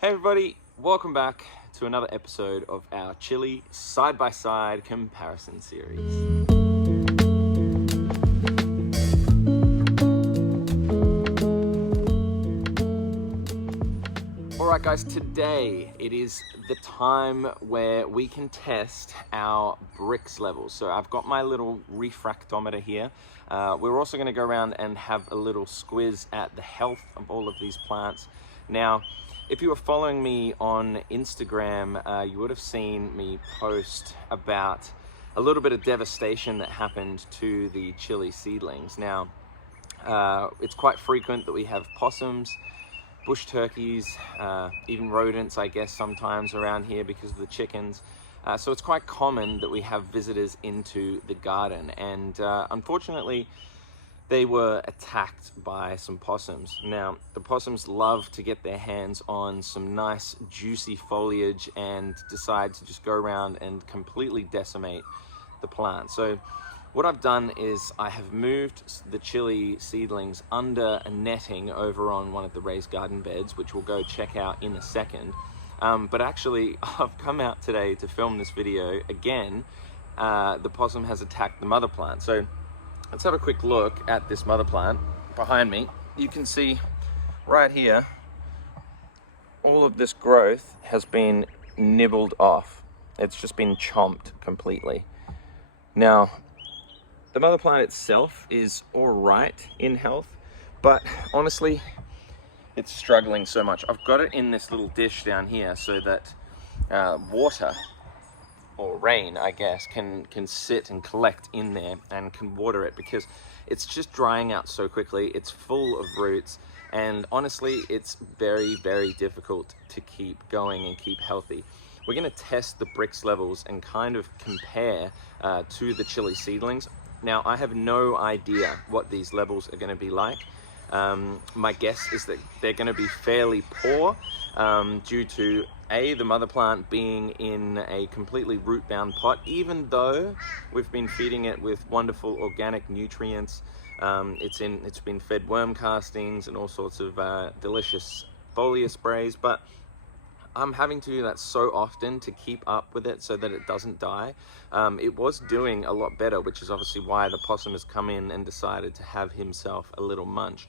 Hey everybody, welcome back to another episode of our Chilli side-by-side comparison series. Alright guys, today it is the time where we can test our BRIX levels. So I've got my little refractometer here. We're also going to go around and have a little squiz at the health of all of these plants. Now, if you were following me on Instagram, you would have seen me post about a little bit of devastation that happened to the chili seedlings. Now, it's quite frequent that we have possums, bush turkeys, even rodents, I guess, sometimes around here because of the chickens. So it's quite common that we have visitors into the garden, and unfortunately, they were attacked by some possums. Now, the possums love to get their hands on some nice juicy foliage and decide to just go around and completely decimate the plant. So what I've done is I have moved the chili seedlings under a netting over on one of the raised garden beds, which we'll go check out in a second. But actually, I've come out today to film this video again. The possum has attacked the mother plant. So let's have a quick look at this mother plant behind me. You can see right here, all of this growth has been nibbled off. It's just been chomped completely. Now, the mother plant itself is all right in health, but honestly, it's struggling so much. I've got it in this little dish down here so that water, or rain, I guess, can sit and collect in there and can water it, because it's just drying out so quickly. It's full of roots, and honestly, it's very, very difficult to keep going and keep healthy. We're going to test the BRIX levels and kind of compare to the chili seedlings. Now, I have no idea what these levels are going to be like. My guess is that they're going to be fairly poor due to the mother plant being in a completely root-bound pot, even though we've been feeding it with wonderful organic nutrients. It's been fed worm castings and all sorts of delicious foliar sprays, but I'm having to do that so often to keep up with it so that it doesn't die. It was doing a lot better, which is obviously why the possum has come in and decided to have himself a little munch.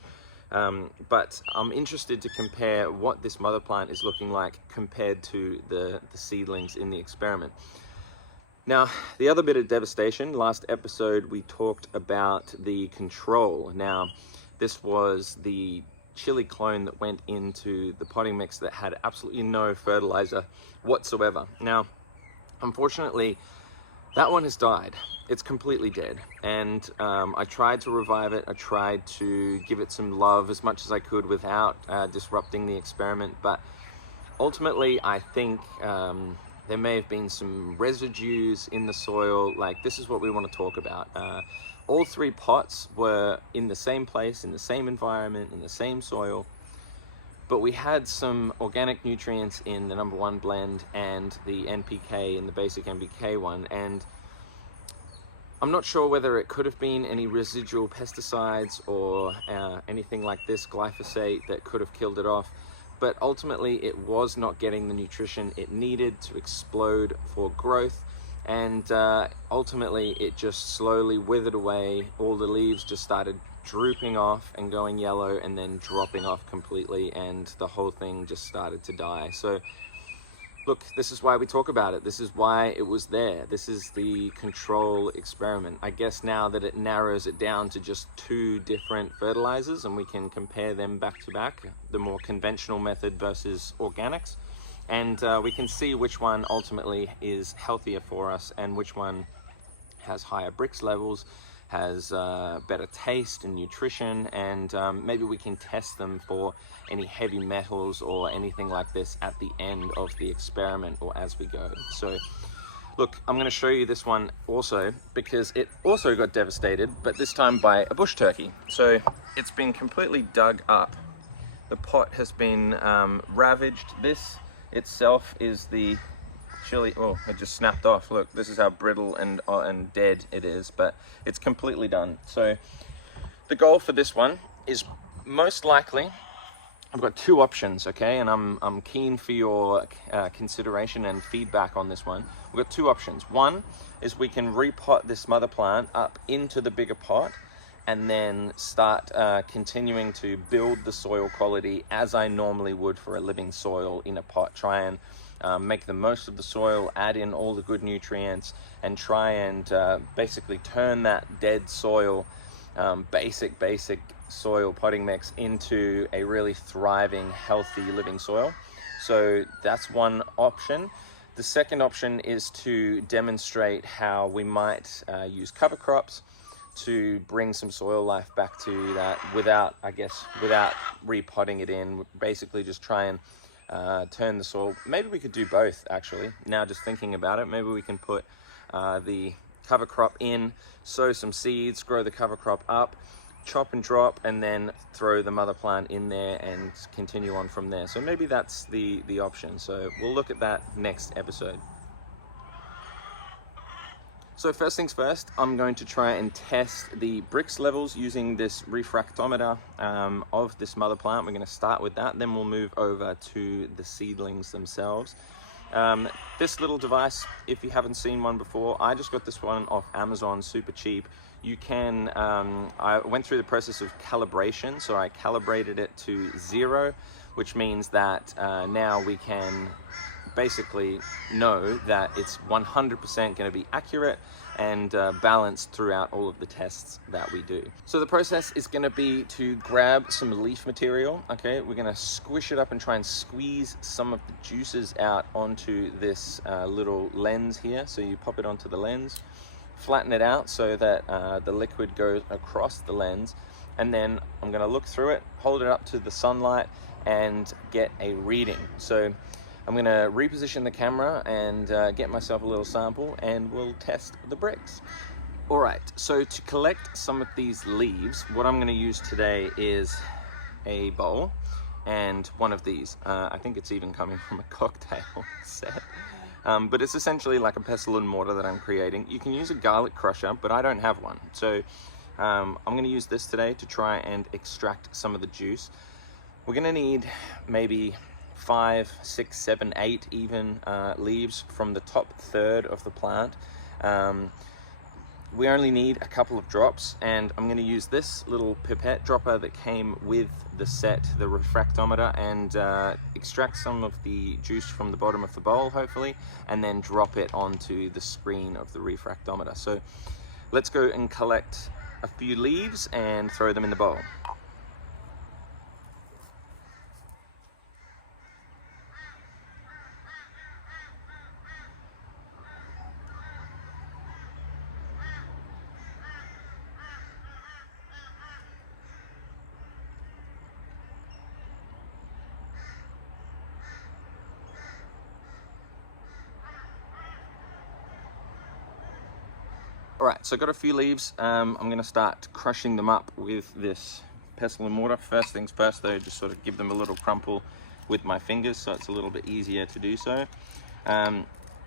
But I'm interested to compare what this mother plant is looking like compared to the seedlings in the experiment. Now, the other bit of devastation, last episode we talked about the control. Now, this was the chili clone that went into the potting mix that had absolutely no fertilizer whatsoever. Now, unfortunately, that one has died. It's completely dead, and I tried to revive it. I tried to give it some love as much as I could without disrupting the experiment, but ultimately I think there may have been some residues in the soil. Like, this is what we want to talk about. All three pots were in the same place, in the same environment, in the same soil, but we had some organic nutrients in the #1 blend and the NPK in the basic NPK one, and I'm not sure whether it could have been any residual pesticides or anything like this, glyphosate, that could have killed it off, but ultimately it was not getting the nutrition it needed to explode for growth. And ultimately it just slowly withered away. All the leaves just started drooping off and going yellow and then dropping off completely, and the whole thing just started to die. So look, this is why we talk about it. This is why it was there. This is the control experiment. I guess now that it narrows it down to just 2 different fertilizers and we can compare them back to back, the more conventional method versus organics, and we can see which one ultimately is healthier for us and which one has higher BRIX levels, has better taste and nutrition, and maybe we can test them for any heavy metals or anything like this at the end of the experiment or as we go. So look, I'm going to show you this one also because it also got devastated, but this time by a bush turkey. So it's been completely dug up. The pot has been ravaged. This itself is the chili. Oh, it just snapped off. Look, this is how brittle and dead it is, but it's completely done. So the goal for this one is most likely I've got two options, okay, and I'm keen for your consideration and feedback on this one. We've got two options. One is we can repot this mother plant up into the bigger pot and then start continuing to build the soil quality as I normally would for a living soil in a pot. Try and make the most of the soil, add in all the good nutrients, and try and basically turn that dead soil, basic soil potting mix into a really thriving, healthy living soil. So that's one option. The second option is to demonstrate how we might use cover crops to bring some soil life back to that without repotting it in. Basically just try and turn the soil. Maybe we could do both, actually. Now just thinking about it, maybe we can put the cover crop in, sow some seeds, grow the cover crop up, chop and drop, and then throw the mother plant in there and continue on from there. So maybe that's the option. So we'll look at that next episode. So first things first, I'm going to try and test the BRIX levels using this refractometer of this mother plant. We're going to start with that, then we'll move over to the seedlings themselves. This little device, if you haven't seen one before, I just got this one off Amazon, super cheap. You can, I went through the process of calibration, so I calibrated it to 0, which means that now we can basically know that it's 100% going to be accurate and balanced throughout all of the tests that we do. So the process is going to be to grab some leaf material. Okay, we're going to squish it up and try and squeeze some of the juices out onto this little lens here. So you pop it onto the lens, flatten it out so that the liquid goes across the lens, and then I'm going to look through it, hold it up to the sunlight, and get a reading. So I'm going to reposition the camera and get myself a little sample, and we'll test the BRIX. All right, so to collect some of these leaves, what I'm going to use today is a bowl and one of these. I think it's even coming from a cocktail set. But it's essentially like a pestle and mortar that I'm creating. You can use a garlic crusher, but I don't have one. So I'm going to use this today to try and extract some of the juice. We're going to need maybe 5, 6, 7, 8 even leaves from the top third of the plant. We only need a couple of drops, and I'm going to use this little pipette dropper that came with the set, the refractometer, and extract some of the juice from the bottom of the bowl, hopefully, and then drop it onto the screen of the refractometer. So let's go and collect a few leaves and throw them in the bowl. All right, so I've got a few leaves. I'm gonna start crushing them up with this pestle and mortar. First things first though, just sort of give them a little crumple with my fingers so it's a little bit easier to do so.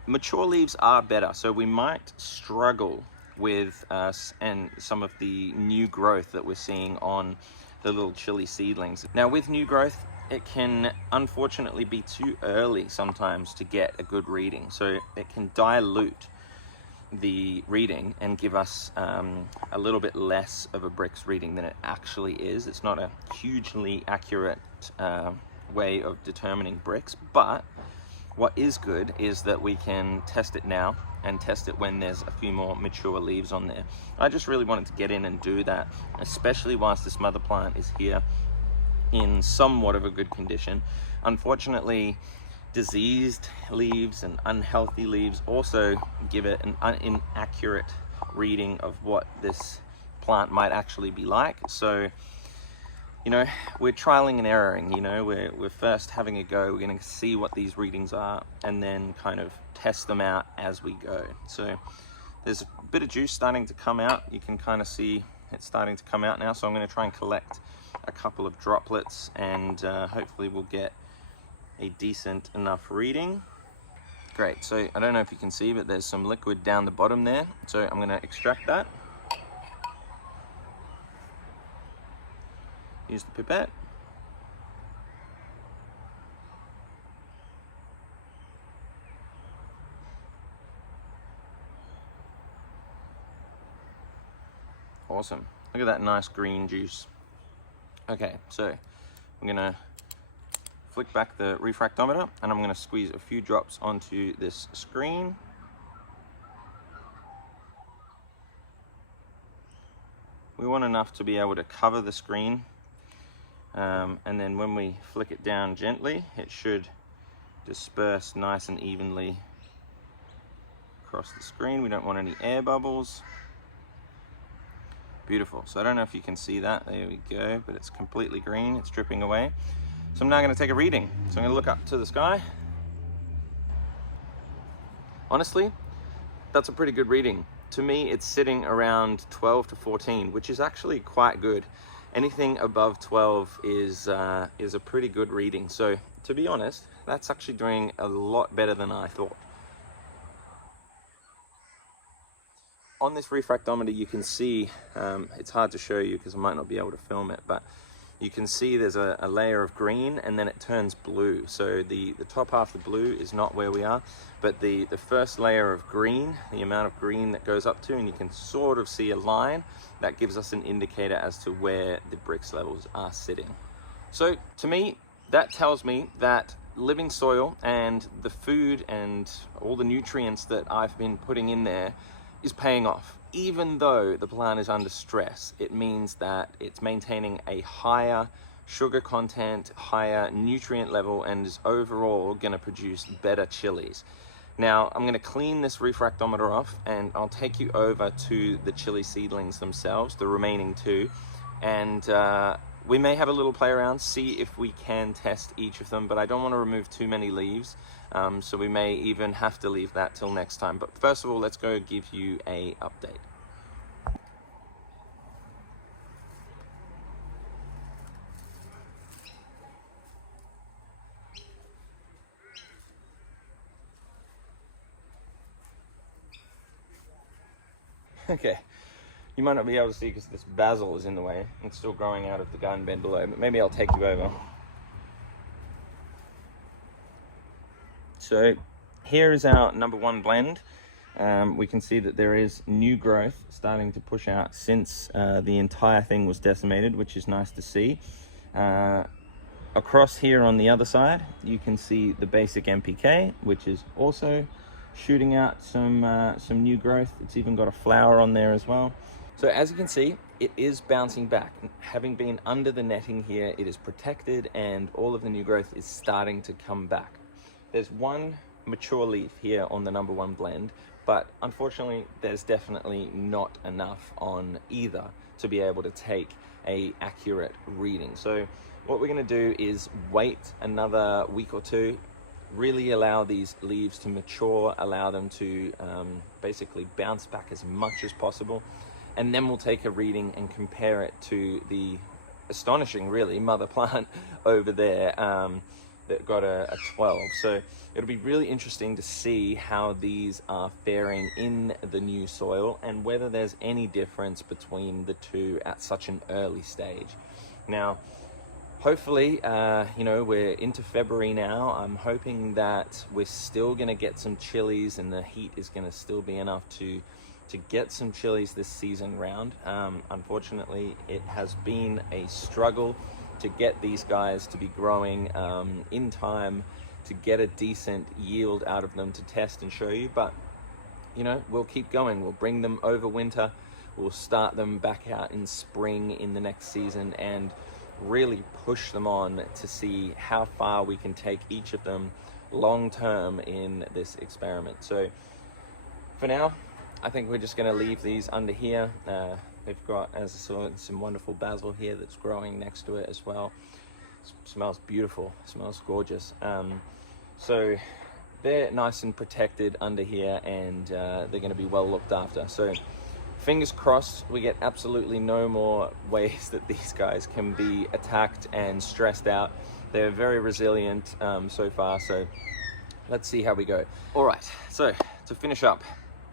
Mature leaves are better, so we might struggle with and some of the new growth that we're seeing on the little chili seedlings. Now with new growth, it can unfortunately be too early sometimes to get a good reading, so it can dilute the reading and give us a little bit less of a BRIX reading than it actually is. It's not a hugely accurate way of determining BRIX, but what is good is that we can test it now and test it when there's a few more mature leaves on there. I just really wanted to get in and do that, especially whilst this mother plant is here in somewhat of a good condition. Unfortunately, diseased leaves and unhealthy leaves also give it an inaccurate reading of what this plant might actually be like. So, you know, we're trialing and erroring, you know, we're first having a go. We're going to see what these readings are and then kind of test them out as we go. So there's a bit of juice starting to come out. You can kind of see it's starting to come out now. So I'm going to try and collect a couple of droplets, and hopefully we'll get a decent enough reading. Great, so I don't know if you can see, but there's some liquid down the bottom there. So I'm going to extract that. Use the pipette. Awesome. Look at that nice green juice. Okay, so I'm gonna flick back the refractometer and I'm gonna squeeze a few drops onto this screen. We want enough to be able to cover the screen, and then when we flick it down gently, it should disperse nice and evenly across the screen. We don't want any air bubbles. Beautiful. So I don't know if you can see that. There we go, but it's completely green. It's dripping away. So I'm now going to take a reading. So I'm going to look up to the sky. Honestly, that's a pretty good reading. To me, it's sitting around 12 to 14, which is actually quite good. Anything above 12 is a pretty good reading. So to be honest, that's actually doing a lot better than I thought. On this refractometer, you can see, it's hard to show you because I might not be able to film it, but you can see there's a layer of green and then it turns blue. So the top half of the blue is not where we are, but the first layer of green, the amount of green that goes up to, and you can sort of see a line, that gives us an indicator as to where the BRIX levels are sitting. So to me, that tells me that living soil and the food and all the nutrients that I've been putting in there is paying off. Even though the plant is under stress, it means that it's maintaining a higher sugar content, higher nutrient level, and is overall gonna produce better chilies. Now, I'm gonna clean this refractometer off and I'll take you over to the chili seedlings themselves, the remaining two, and we may have a little play around, see if we can test each of them, but I don't want to remove too many leaves, so we may even have to leave that till next time. But first of all, let's go give you a update. Okay, you might not be able to see because this basil is in the way. It's still growing out of the garden bed below, but maybe I'll take you over. So here is our #1 blend. We can see that there is new growth starting to push out since the entire thing was decimated, which is nice to see. Across here on the other side, you can see the basic NPK, which is also shooting out some new growth. It's even got a flower on there as well. So as you can see, it is bouncing back. Having been under the netting here, it is protected and all of the new growth is starting to come back. There's one mature leaf here on the #1 blend, but unfortunately there's definitely not enough on either to be able to take a accurate reading. So what we're going to do is wait another week or two, really allow these leaves to mature, allow them to basically bounce back as much as possible, and then we'll take a reading and compare it to the astonishing, really, mother plant over there that got a 12. So it'll be really interesting to see how these are faring in the new soil and whether there's any difference between the two at such an early stage. Now, hopefully, we're into February now. I'm hoping that we're still gonna get some chilies and the heat is gonna still be enough to get some chilies this season round. Unfortunately, it has been a struggle to get these guys to be growing in time to get a decent yield out of them to test and show you, but we'll keep going. We'll bring them over winter, we'll start them back out in spring in the next season and really push them on to see how far we can take each of them long term in this experiment. So for now, I think we're just going to leave these under here. They've got, as I saw, some wonderful basil here that's growing next to it as well. Smells beautiful, smells gorgeous. So they're nice and protected under here, and they're going to be well looked after. So fingers crossed we get absolutely no more ways that these guys can be attacked and stressed out. They're very resilient so far, so let's see how we go. All right, so to finish up,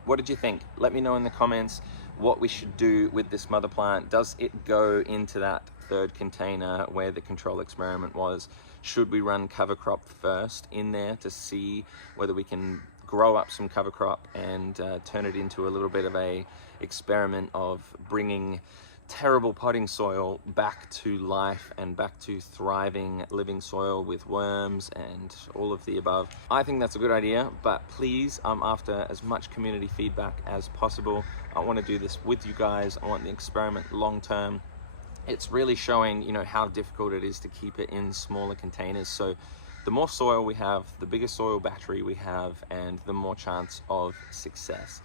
what did you think? Let me know in the comments what we should do with this mother plant. Does it go into that third container where the control experiment was? Should we run cover crop first in there to see whether we can grow up some cover crop and turn it into a little bit of a experiment of bringing terrible potting soil back to life and back to thriving living soil with worms and all of the above. I think that's a good idea, but please, I'm after as much community feedback as possible. I want to do this with you guys. I want the experiment long term. It's really showing, you know, how difficult it is to keep it in smaller containers. So the more soil we have, the bigger soil battery we have, and the more chance of success.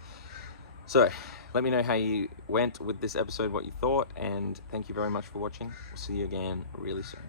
So let me know how you went with this episode, what you thought, and thank you very much for watching. We'll see you again really soon.